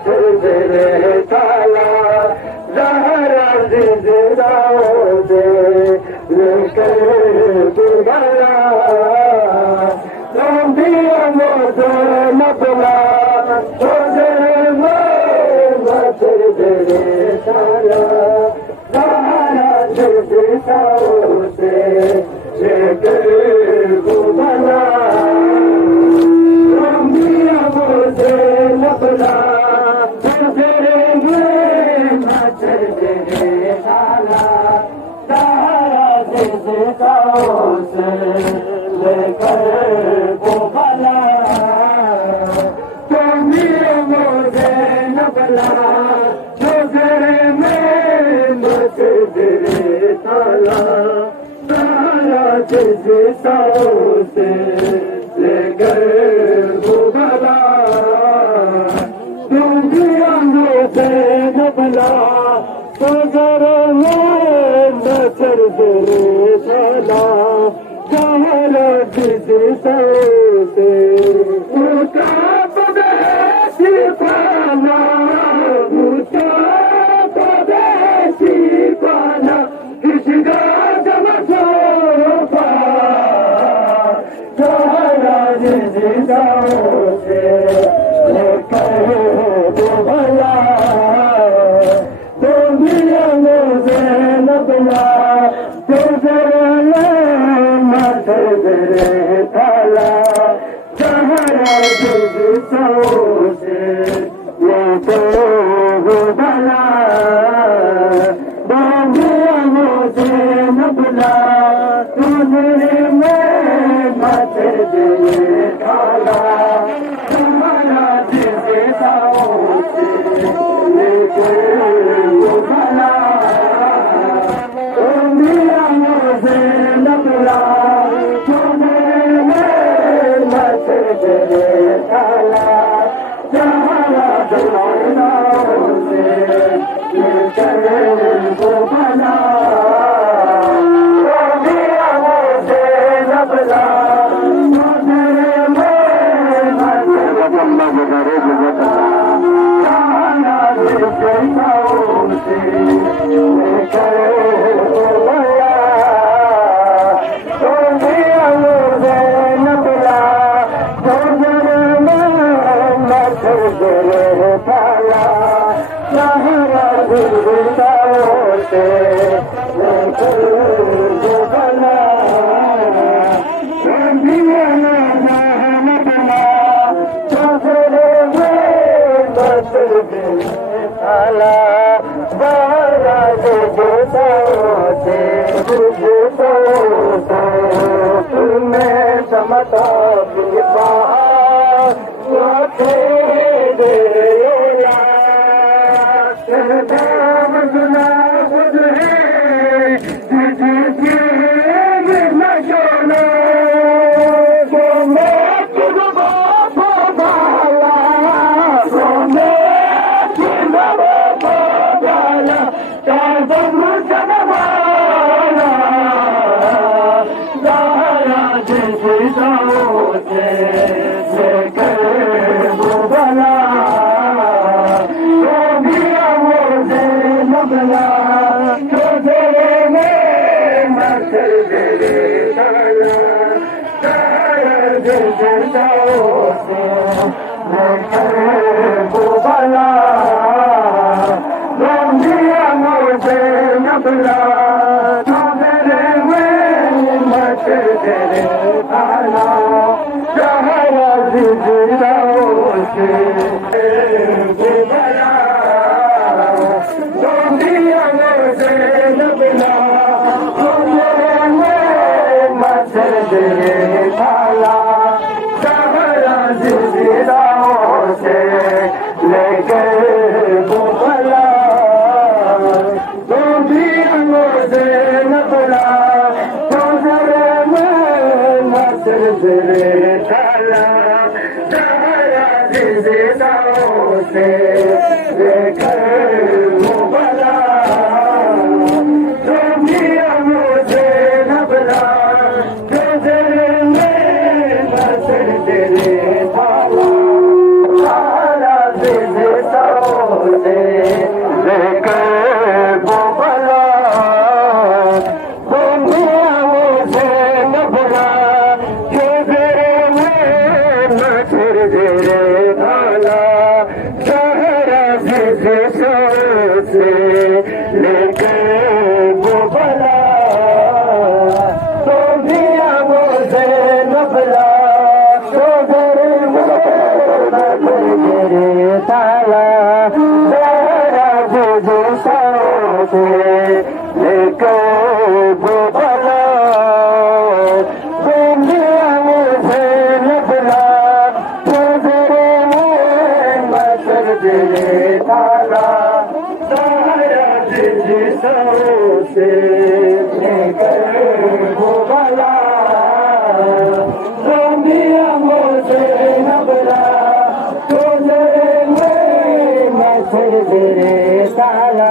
तेरे ताला ज़हरा ज़िंदाओ दे लेकर दुबारा लंबिया मोज़े नबला छोड़े तेरे ताला ज़हरा ज़िंदाओ दे लेकर दुबारा लंबिया मोज़े नबला तेरे से लेकर वो भला दुनिया मुझे न भला के तेरे में न फिर तेरे भाला सहरा से लेकर वो भला दुनिया मुझे न भला तो तेरे मेरे ताला से लेकर वो भला दुनिया मुझे न भला तो तेरे मसर तेरे ताला सारा से लेकर वो भला दुनिया मुझे न भला तो तेरे मसर तेरे ताला